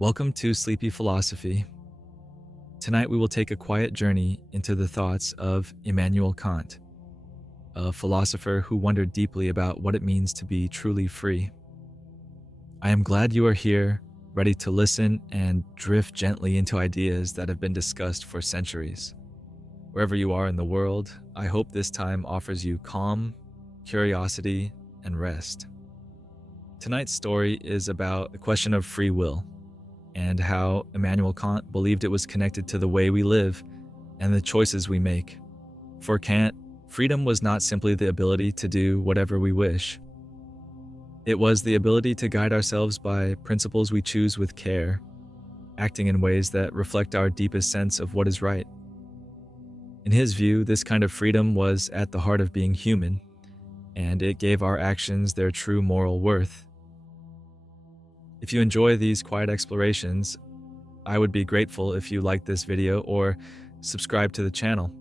Welcome to Sleepy Philosophy. Tonight we will take a quiet journey into the thoughts of Immanuel Kant, a philosopher who wondered deeply about what it means to be truly free. I am glad you are here, ready to listen and drift gently into ideas that have been discussed for centuries. Wherever you are in the world, I hope this time offers you calm, curiosity, and rest. Tonight's story is about the question of free will, and how Immanuel Kant believed it was connected to the way we live and the choices we make. For Kant, freedom was not simply the ability to do whatever we wish. It was the ability to guide ourselves by principles we choose with care, acting in ways that reflect our deepest sense of what is right. In his view, this kind of freedom was at the heart of being human, and it gave our actions their true moral worth. If you enjoy these quiet explorations, I would be grateful if you like this video or subscribe to the channel.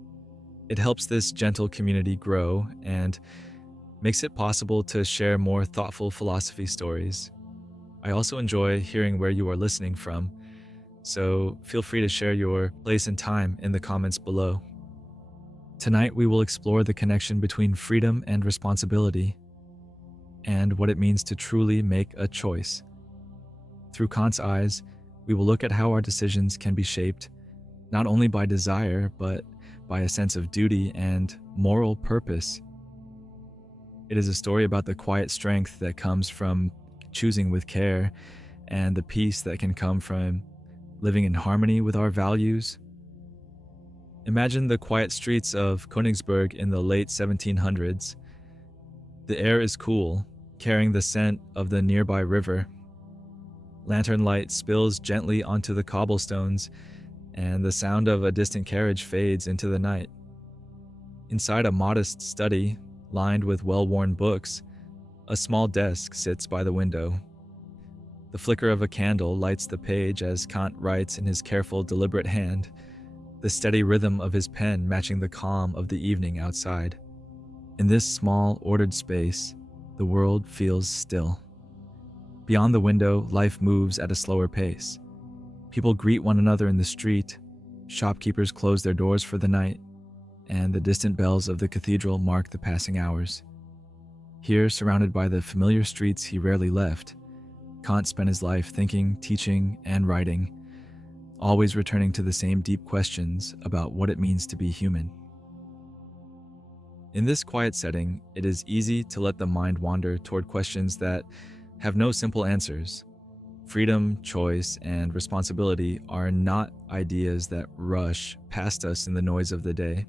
It helps this gentle community grow and makes it possible to share more thoughtful philosophy stories. I also enjoy hearing where you are listening from, so feel free to share your place and time in the comments below. Tonight we will explore the connection between freedom and responsibility, and what it means to truly make a choice. Through Kant's eyes, we will look at how our decisions can be shaped not only by desire, but by a sense of duty and moral purpose. It is a story about the quiet strength that comes from choosing with care and the peace that can come from living in harmony with our values. Imagine the quiet streets of Königsberg in the late 1700s. The air is cool, carrying the scent of the nearby river. Lantern light spills gently onto the cobblestones, and the sound of a distant carriage fades into the night. Inside a modest study, lined with well-worn books, a small desk sits by the window. The flicker of a candle lights the page as Kant writes in his careful, deliberate hand, the steady rhythm of his pen matching the calm of the evening outside. In this small, ordered space, the world feels still. Beyond the window, life moves at a slower pace. People greet one another in the street, shopkeepers close their doors for the night, and the distant bells of the cathedral mark the passing hours. Here, surrounded by the familiar streets he rarely left, Kant spent his life thinking, teaching, and writing, always returning to the same deep questions about what it means to be human. In this quiet setting, it is easy to let the mind wander toward questions that have no simple answers. Freedom, choice, and responsibility are not ideas that rush past us in the noise of the day.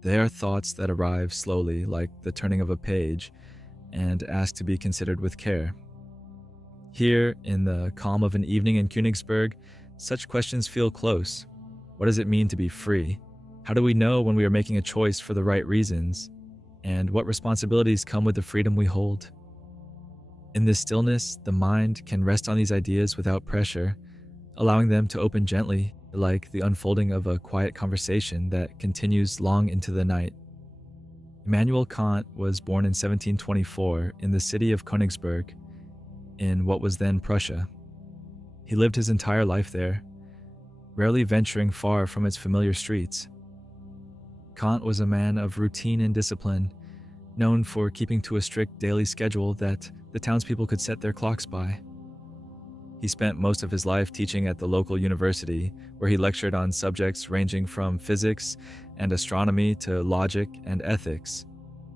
They are thoughts that arrive slowly, like the turning of a page, and ask to be considered with care. Here, in the calm of an evening in Königsberg, such questions feel close. What does it mean to be free? How do we know when we are making a choice for the right reasons? And what responsibilities come with the freedom we hold? In this stillness, the mind can rest on these ideas without pressure, allowing them to open gently, like the unfolding of a quiet conversation that continues long into the night. Immanuel Kant was born in 1724 in the city of Königsberg, in what was then Prussia. He lived his entire life there, rarely venturing far from its familiar streets. Kant was a man of routine and discipline, known for keeping to a strict daily schedule that the townspeople could set their clocks by. He spent most of his life teaching at the local university, where he lectured on subjects ranging from physics and astronomy to logic and ethics.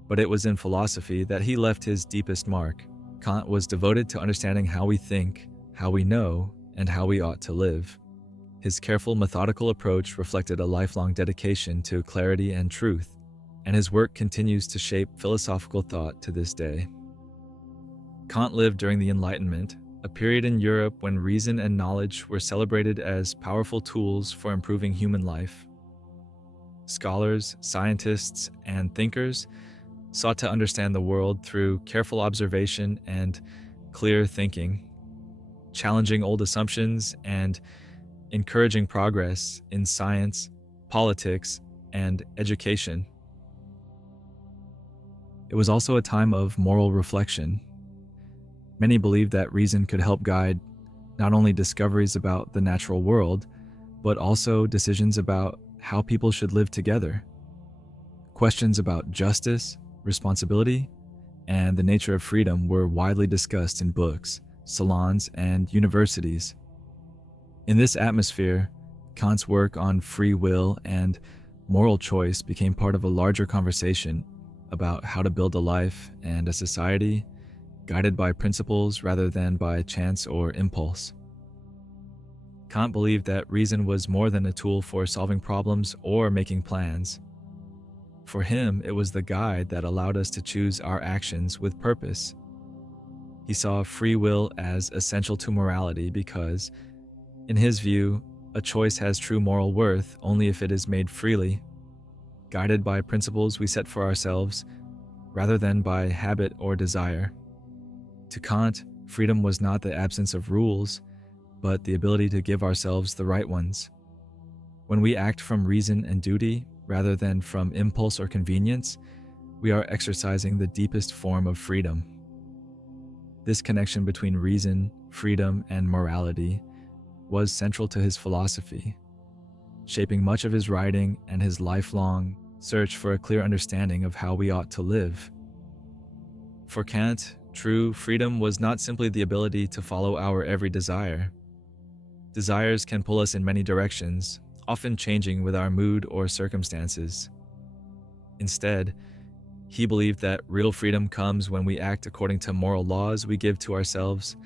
But it was in philosophy that he left his deepest mark. Kant was devoted to understanding how we think, how we know, and how we ought to live. His careful, methodical approach reflected a lifelong dedication to clarity and truth, and his work continues to shape philosophical thought to this day. Kant lived during the Enlightenment, a period in Europe when reason and knowledge were celebrated as powerful tools for improving human life. Scholars, scientists, and thinkers sought to understand the world through careful observation and clear thinking, challenging old assumptions and encouraging progress in science, politics, and education. It was also a time of moral reflection. Many believed that reason could help guide not only discoveries about the natural world, but also decisions about how people should live together. Questions about justice, responsibility, and the nature of freedom were widely discussed in books, salons, and universities. In this atmosphere, Kant's work on free will and moral choice became part of a larger conversation about how to build a life and a society guided by principles rather than by chance or impulse. Kant believed that reason was more than a tool for solving problems or making plans. For him, it was the guide that allowed us to choose our actions with purpose. He saw free will as essential to morality because, in his view, a choice has true moral worth only if it is made freely, guided by principles we set for ourselves, rather than by habit or desire. To Kant, freedom was not the absence of rules, but the ability to give ourselves the right ones. When we act from reason and duty, rather than from impulse or convenience, we are exercising the deepest form of freedom. This connection between reason, freedom, and morality was central to his philosophy, shaping much of his writing and his lifelong search for a clear understanding of how we ought to live. For Kant, true freedom was not simply the ability to follow our every desire. Desires can pull us in many directions, often changing with our mood or circumstances. Instead, he believed that real freedom comes when we act according to moral laws we give to ourselves,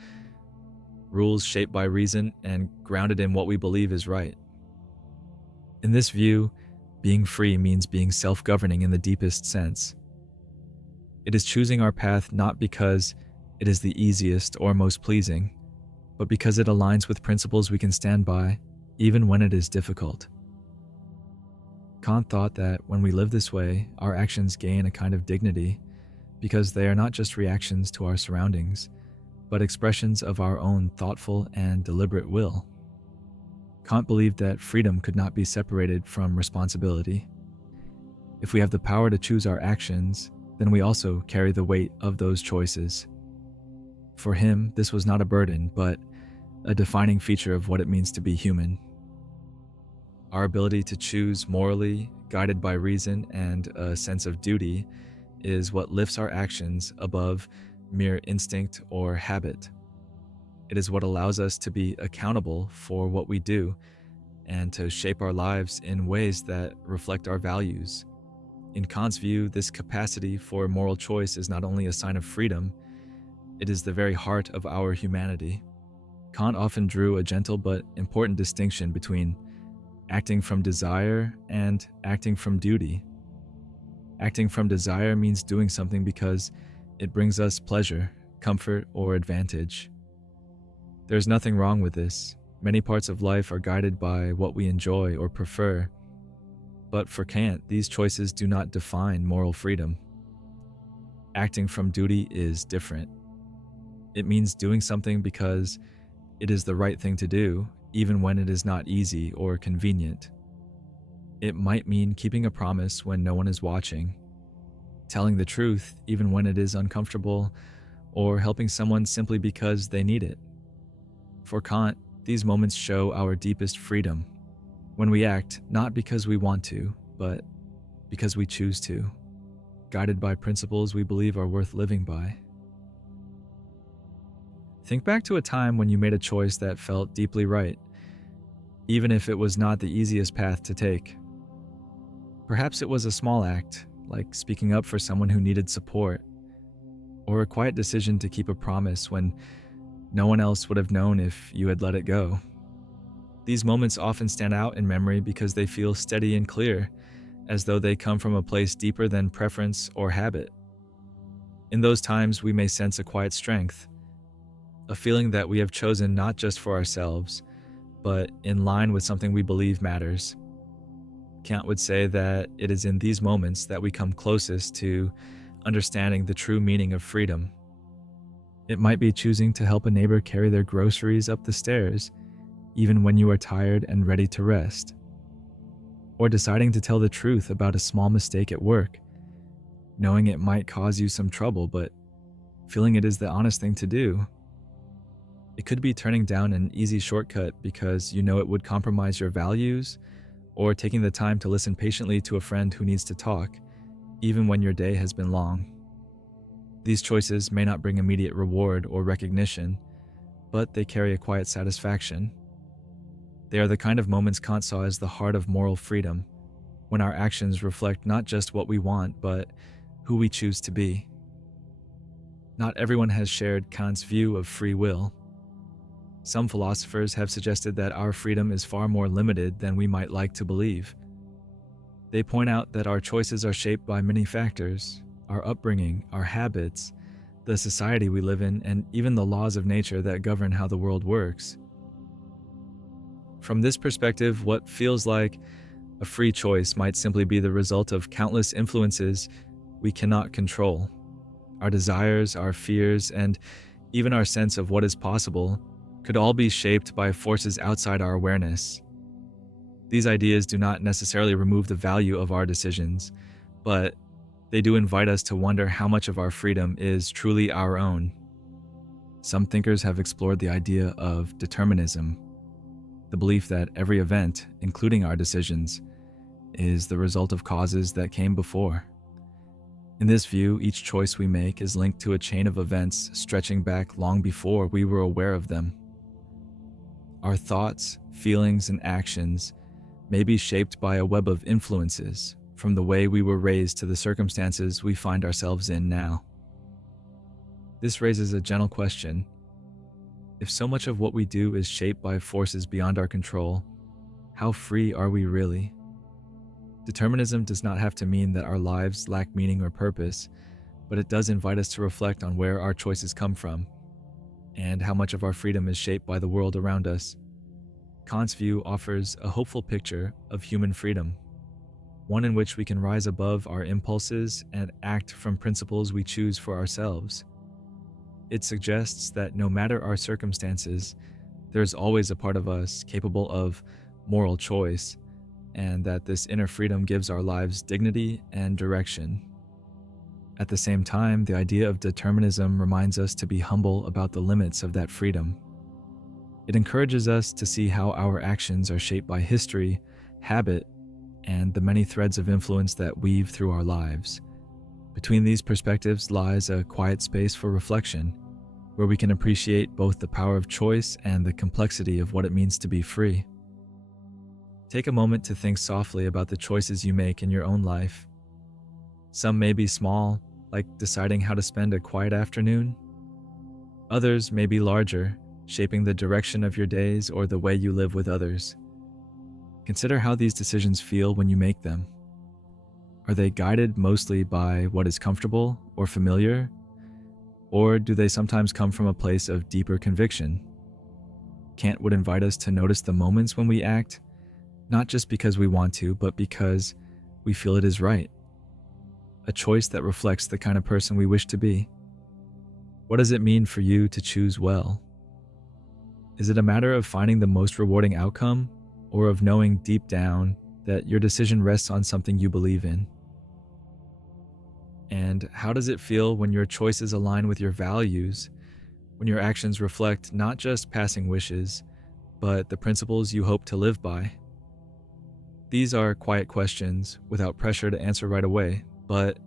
rules shaped by reason and grounded in what we believe is right. In this view, being free means being self-governing in the deepest sense. It is choosing our path not because it is the easiest or most pleasing, but because it aligns with principles we can stand by, even when it is difficult. Kant thought that when we live this way, our actions gain a kind of dignity, because they are not just reactions to our surroundings, but expressions of our own thoughtful and deliberate will. Kant believed that freedom could not be separated from responsibility. If we have the power to choose our actions, then we also carry the weight of those choices. For him, this was not a burden, but a defining feature of what it means to be human. Our ability to choose morally, guided by reason and a sense of duty, is what lifts our actions above mere instinct or habit. It is what allows us to be accountable for what we do and to shape our lives in ways that reflect our values. In Kant's view, this capacity for moral choice is not only a sign of freedom, it is the very heart of our humanity. Kant often drew a gentle but important distinction between acting from desire and acting from duty. Acting from desire means doing something because it brings us pleasure, comfort, or advantage. There's nothing wrong with this. Many parts of life are guided by what we enjoy or prefer. But for Kant, these choices do not define moral freedom. Acting from duty is different. It means doing something because it is the right thing to do, even when it is not easy or convenient. It might mean keeping a promise when no one is watching, telling the truth even when it is uncomfortable, or helping someone simply because they need it. For Kant, these moments show our deepest freedom, when we act not because we want to, but because we choose to, guided by principles we believe are worth living by. Think back to a time when you made a choice that felt deeply right, even if it was not the easiest path to take. Perhaps it was a small act, like speaking up for someone who needed support, or a quiet decision to keep a promise when no one else would have known if you had let it go. These moments often stand out in memory because they feel steady and clear, as though they come from a place deeper than preference or habit. In those times, we may sense a quiet strength, a feeling that we have chosen not just for ourselves, but in line with something we believe matters. Kant would say that it is in these moments that we come closest to understanding the true meaning of freedom. It might be choosing to help a neighbor carry their groceries up the stairs, even when you are tired and ready to rest. Or deciding to tell the truth about a small mistake at work, knowing it might cause you some trouble, but feeling it is the honest thing to do. It could be turning down an easy shortcut because you know it would compromise your values, or taking the time to listen patiently to a friend who needs to talk, even when your day has been long. These choices may not bring immediate reward or recognition, but they carry a quiet satisfaction. They are the kind of moments Kant saw as the heart of moral freedom, when our actions reflect not just what we want, but who we choose to be. Not everyone has shared Kant's view of free will. Some philosophers have suggested that our freedom is far more limited than we might like to believe. They point out that our choices are shaped by many factors: our upbringing, our habits, the society we live in, and even the laws of nature that govern how the world works. From this perspective, what feels like a free choice might simply be the result of countless influences we cannot control. Our desires, our fears, and even our sense of what is possible could all be shaped by forces outside our awareness. These ideas do not necessarily remove the value of our decisions, but they do invite us to wonder how much of our freedom is truly our own. Some thinkers have explored the idea of determinism, the belief that every event, including our decisions, is the result of causes that came before. In this view, each choice we make is linked to a chain of events stretching back long before we were aware of them. Our thoughts, feelings, and actions may be shaped by a web of influences, from the way we were raised to the circumstances we find ourselves in now. This raises a gentle question. If so much of what we do is shaped by forces beyond our control, how free are we really? Determinism does not have to mean that our lives lack meaning or purpose, but it does invite us to reflect on where our choices come from, and how much of our freedom is shaped by the world around us. Kant's view offers a hopeful picture of human freedom, one in which we can rise above our impulses and act from principles we choose for ourselves. It suggests that no matter our circumstances, there is always a part of us capable of moral choice, and that this inner freedom gives our lives dignity and direction. At the same time, the idea of determinism reminds us to be humble about the limits of that freedom. It encourages us to see how our actions are shaped by history, habit, and the many threads of influence that weave through our lives. Between these perspectives lies a quiet space for reflection, where we can appreciate both the power of choice and the complexity of what it means to be free. Take a moment to think softly about the choices you make in your own life. Some may be small, like deciding how to spend a quiet afternoon. Others may be larger, shaping the direction of your days or the way you live with others. Consider how these decisions feel when you make them. Are they guided mostly by what is comfortable or familiar? Or do they sometimes come from a place of deeper conviction? Kant would invite us to notice the moments when we act, not just because we want to, but because we feel it is right. A choice that reflects the kind of person we wish to be. What does it mean for you to choose well? Is it a matter of finding the most rewarding outcome, or of knowing deep down that your decision rests on something you believe in? And how does it feel when your choices align with your values, when your actions reflect not just passing wishes, but the principles you hope to live by? These are quiet questions without pressure to answer right away, but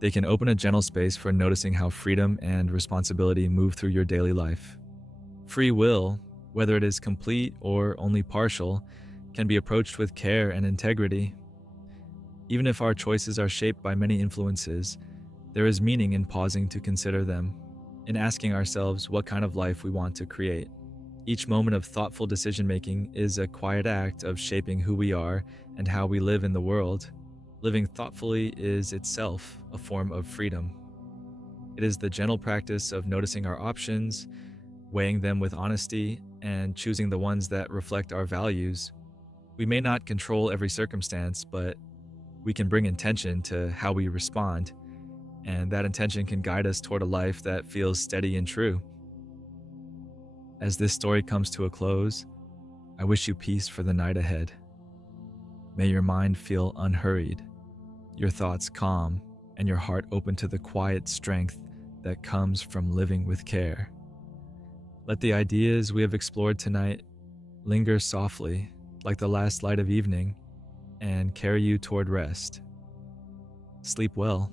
they can open a gentle space for noticing how freedom and responsibility move through your daily life. Free will, whether it is complete or only partial, can be approached with care and integrity. Even if our choices are shaped by many influences, there is meaning in pausing to consider them, in asking ourselves what kind of life we want to create. Each moment of thoughtful decision-making is a quiet act of shaping who we are and how we live in the world. Living thoughtfully is itself a form of freedom. It is the gentle practice of noticing our options, weighing them with honesty, and choosing the ones that reflect our values. We may not control every circumstance, but we can bring intention to how we respond, and that intention can guide us toward a life that feels steady and true. As this story comes to a close, I wish you peace for the night ahead. May your mind feel unhurried, your thoughts calm, and your heart open to the quiet strength that comes from living with care. Let the ideas we have explored tonight linger softly, like the last light of evening, and carry you toward rest. Sleep well.